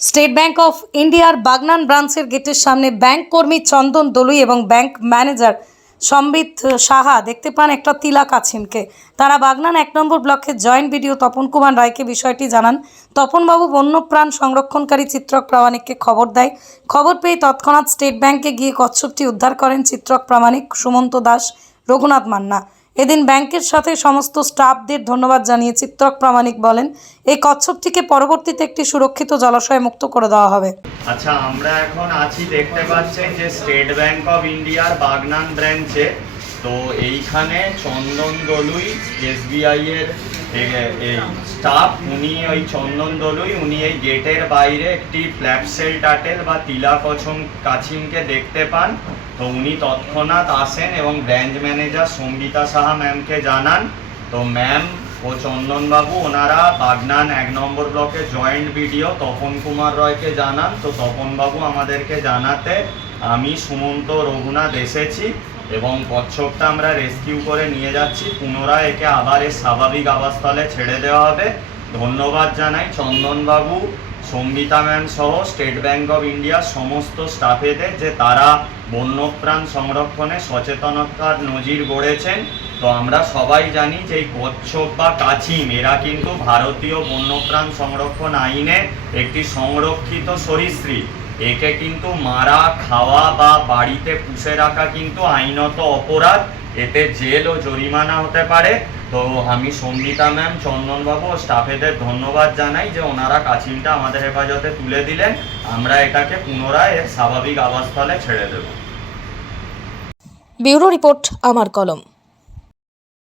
State bank of ইন্ডিয়ার বাগনান ব্রাঞ্চের গেটের সামনে ব্যাংক কর্মী চন্দন দলুই এবং ব্যাংক ম্যানেজার সম্বিত সাহা দেখতে পান একটা তিলা কাছিমকে তারা বাগনান এক নম্বর ব্লকের জয়েন্ট ভিডিও তপন কুমার রায়কে বিষয়টি জানান। তপনবাবু বন্যপ্রাণ সংরক্ষণকারী চিত্রক প্রামাণিককে খবর দেয়। খবর পেয়ে তৎক্ষণাৎ স্টেট ব্যাংকে গিয়ে কচ্ছপটি উদ্ধার করেন চিত্রক প্রামাণিক সুমন্ত দাস, রঘুনাথ মান্না। এদিন ব্যাংকের সাথে সমস্ত স্টাফদের ধন্যবাদ জানিয়ে চিত্রক প্রামাণিক বলেন, এই কচ্ছপটিকে পরবর্তীতে একটি সুরক্ষিত জলাশয়ে মুক্ত করে দেওয়া হবে। আচ্ছা আমরা এখন আছি, দেখতে পাচ্ছেন যে স্টেট ব্যাংক অফ ইন্ডিয়ার বাগনান ব্রাঞ্চে। তো এইখানে চন্দন দলুই এসবিআই এর স্টাফ, উনি ওই চন্দন দলুই, উনি এই গেটের বাইরে একটি ফ্ল্যাপসেল টাটেল বা তিলা কছম কাছিমকে দেখতে পান। তো উনি তৎক্ষণাৎ আসেন এবং ব্রাঞ্চ ম্যানেজার সম্বিতা সাহা ম্যামকে জানান। তো ম্যাম ও চন্দনবাবু, ওনারা বাগনান এক নম্বর ব্লকে জয়েন্ট ভিডিও তপন কুমার রয়কে জানান। তো তপনবাবু আমাদেরকে জানাতে, আমি সুমন্ত রঘুনাথ এসেছি। এবং কচ্ছপটা আমরা রেস্কিউ করে নিয়ে যাচ্ছি। পুনরায় একে আবার এর স্বাভাবিক আবাসস্থলে ছেড়ে দেওয়া হবে। ধন্যবাদ জানাই চন্দনবাবু সম্বিতা ম্যাম সহ স্টেট ব্যাংক অফ ইন্ডিয়ার সমস্ত স্টাফেদের যে তারা বন্যপ্রাণ সংরক্ষণে সচেতনতার নজির গড়েছেন। তো আমরা সবাই জানি যে এই কচ্ছপ বা কাছিম, এরা কিন্তু ভারতীয় বন্যপ্রাণ সংরক্ষণ আইনে একটি সংরক্ষিত সরীসৃপ। একে কিন্তু মারা, খাওয়া বা বাড়িতে পুষে রাখা কিন্তু আইনত অপরাধ। এতে জেল ও জরিমানা হতে পারে। তো আমি সঙ্গীতা ম্যাম, চন্দনবাবু ও স্টাফেদের ধন্যবাদ জানাই যে ওনারা কাছিমটা আমাদের হেফাজতে তুলে দিলেন। আমরা এটাকে পুনরায় এর স্বাভাবিক আবাসস্থলে ছেড়ে দেবো। ব্যুরো রিপোর্ট, আমার কলম।